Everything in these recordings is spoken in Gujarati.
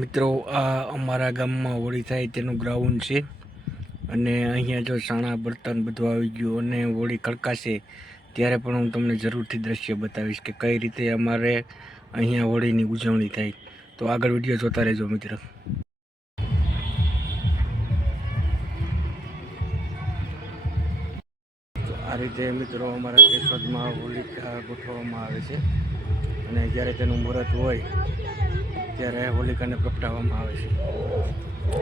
મિત્રો આ અમારા ગામમાં હોળી થાય તેનું ગ્રાઉન્ડ છે અને અહીંયા જો સાણા બર્તન બધું આવી ગયું અને હોળી ખડકાશે ત્યારે પણ હું તમને જરૂરથી દ્રશ્ય બતાવીશ કે કઈ રીતે અમારે અહીંયા હોળીની ઉજવણી થાય. તો આગળ વિડીયો જોતા રહેજો મિત્રો. આ રીતે મિત્રો અમારા કેશોદમાં હોળી ગોઠવવામાં આવે છે અને જ્યારે તેનું મુહૂર્ત હોય ત્યારે હોલિકાને પ્રગટાવવામાં આવે છે.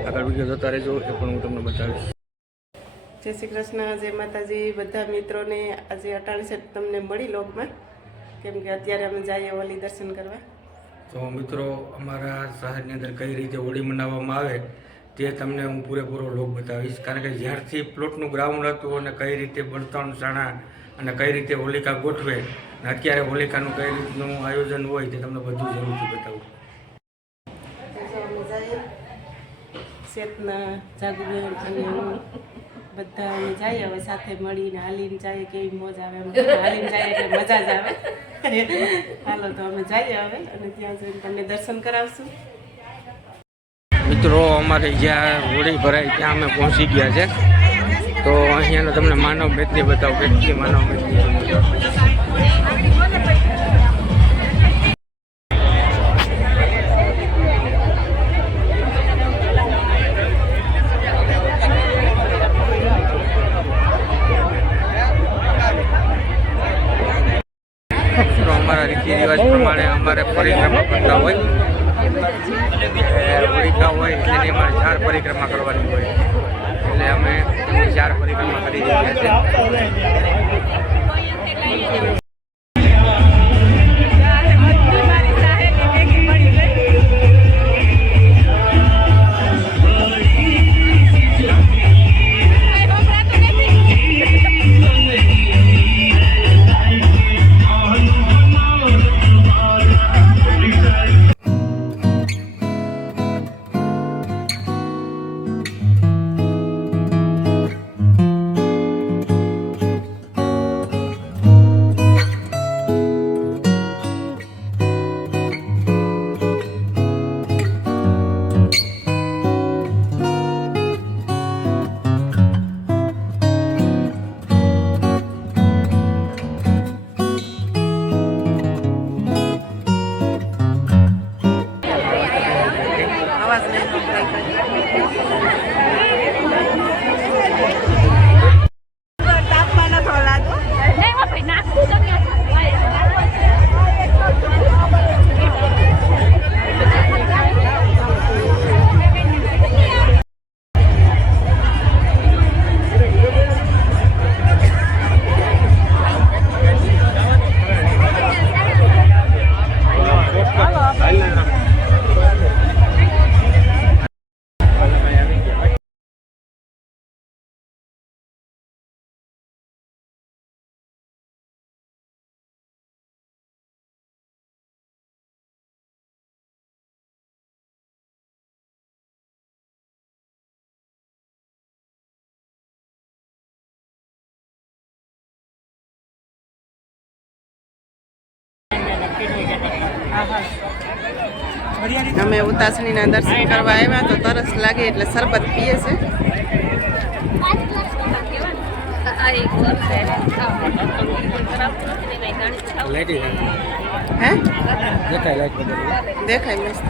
આગળ વિડીયો જોતા રહેજો, એ પણ હું તમને બતાવીશ. જય શ્રી કૃષ્ણ, જય માતાજી બધા મિત્રોને. આજે અટાણે છે તમને મળી લોકમાં, કેમ કે અત્યારે અમે જઈએ હોળી દર્શન કરવા. તો મિત્રો અમારા શહેરની અંદર કઈ રીતે હોળી મનાવવામાં આવે તે તમને હું પૂરેપૂરો લોક બતાવીશ, કારણ કે જ્યારથી પ્લોટનું ગ્રાઉન્ડ હતું અને કઈ રીતે બળતણ સાણા અને કઈ રીતે હોલિકા ગોઠવે અને અત્યારે હોલિકાનું કઈ રીતનું આયોજન હોય તે તમને બધું જરૂરથી બતાવું. શેતના જાગુબેન અને હું બધા અમે જઈએ હવે સાથે મળીને. હાલીને જઈએ કેવી મોજ આવે, હાલીને જઈએ એટલે મજા જ આવે. હાલો તો અમે જઈએ હવે અને ત્યાં જઈને તમને દર્શન કરાવશું. મિત્રો અમારે જ્યાં હોળી ભરાય ત્યાં અમે પહોંચી ગયા છે. તો અહીંયાનો તમને માનવ મેદની બતાવું, કેટલી માનવ મેદની. અમારા રીતિ રિવાજ પ્રમાણે અમારે પરિક્રમા કરતા હોય, હોળિકા હોય તેની અમારે 4 પરિક્રમા કરવાની હોય, એટલે અમે 4 પરિક્રમા કરી રહ્યા છીએ. અમે ઉતાસણીના દર્શન કરવા આવ્યા તો તરસ લાગે એટલે શરબત પીએ છે. દેખાય મસ્ત.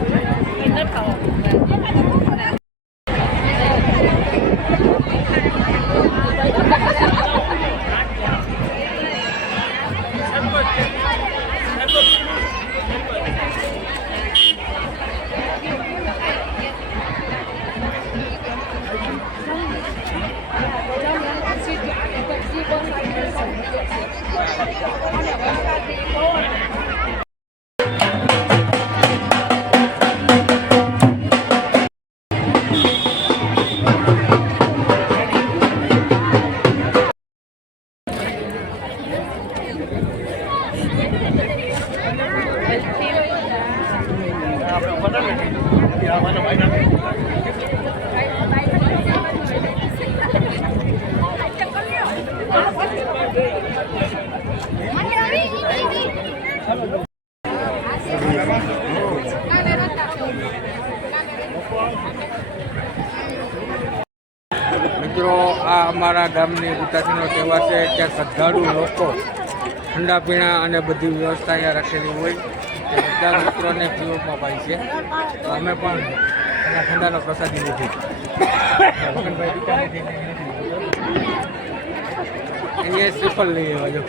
આ અમારા ગામની ઉતાસીનો તહેવાર છે. ત્યાં શ્રદ્ધાળુ લોકો ઠંડા પીણા અને બધી વ્યવસ્થા અહીંયા રાખેલી હોય તે બધા મિત્રોને પીવામાં પાય છે. તો અમે પણ એના ઠંડાનો પ્રસાદી લીધી. એ શ્રીફળ લઈ આવ્યા જો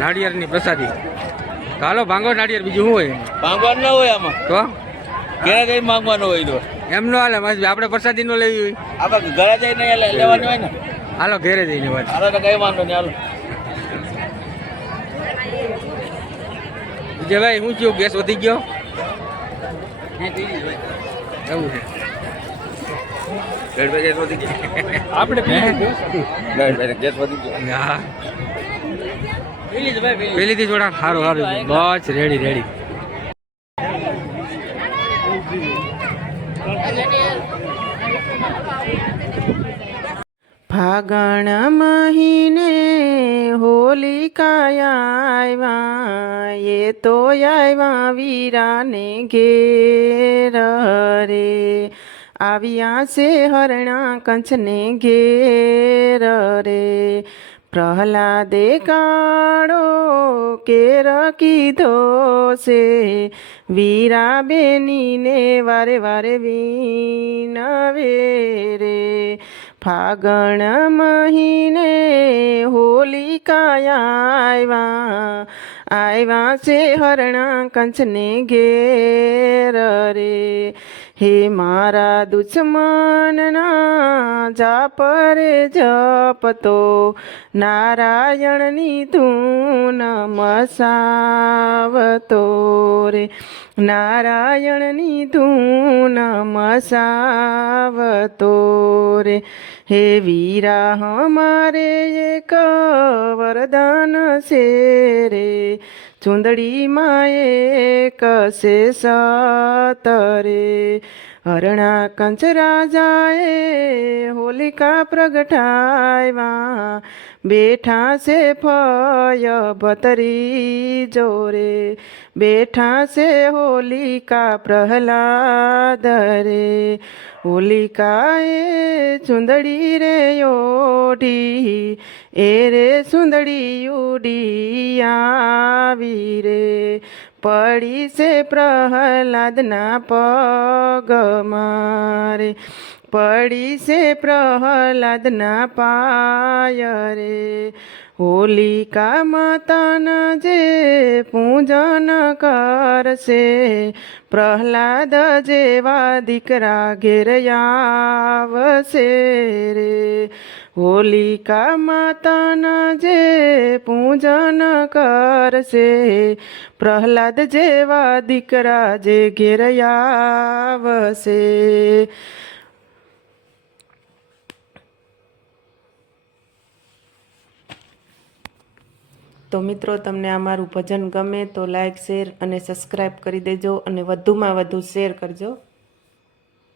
નાળિયેરની પ્રસાદી. તો હાલો ભાંગો નાળિયેર, બીજું શું હોય? માંગવાનું ના હોય આમાં, તો ઘરે જઈને માંગવાનું હોય તો એમ નો હાલે, આપણે પ્રસાદી નો લેવી હોય. આપણે ઘરે જઈને લેવાની હોય ને. હાલો ઘેરે જઈને વાત. હાલો તો કઈ વાંધો નહીં, હાલો. વિજયભાઈ શું થયું, ગેસ વધી ગયો? એવું છે ગેસ વધી ગયો. આપણે ગેસ વધી ગયો. હા પેલીથી થોડા સારું સારું બસ રેડી રેડી. ફાગણ મહિને હોલિકા આવ્યા, એ તો આવ્યા વીરાને ઘેર રે. આવ્યા છે હરણા કંચને ઘેર રે. પ્રહલાદે કાળો કેર કીધો છે, વીરા બેનીને વારે વારે વિનવે રે. ફાગણ મહિને હોલિકા આવ્યા છે હરણા કંચને ઘેર રે. હે મારા દુશ્મનના જાપ રે જપતો, નારાયણની ધૂન મસાવતો રે. નારાયણની ધૂન મસાવતો રે. હે વીરા હમારે એક વરદાન છે રે, ચૂંદડીમાં એક છે સતરે. હરણા કંચ રાજાએ હોલિકા પ્રગટાવ્યા, બેઠા છે ફય ભતરી જોરે. બેઠા છે હોલિકા પ્રહલાદ રે. હોલિકાએ ચૂંદડી રે ઓઢી, એ રે સુંદડી ઉડી આવી રે. પડી છે પ્રહલાદના પગમાં રે. પડી છે પ્રહલાદના પાય રે. હોલિકા માતાના જે પૂજન કરશે, પ્રહલાદ જેવા દીકરા ઘેર આવશે રે. હોલિકા માતાના જે પૂજન કરશે, પ્રહલાદ જેવા દીકરા જે ઘેર આવશે. તો મિત્રો, તમને આ મારું ભજન ગમે તો લાઈક, શેર અને સબસ્ક્રાઈબ કરી દેજો અને વધુમાં વધુ શેર કરજો.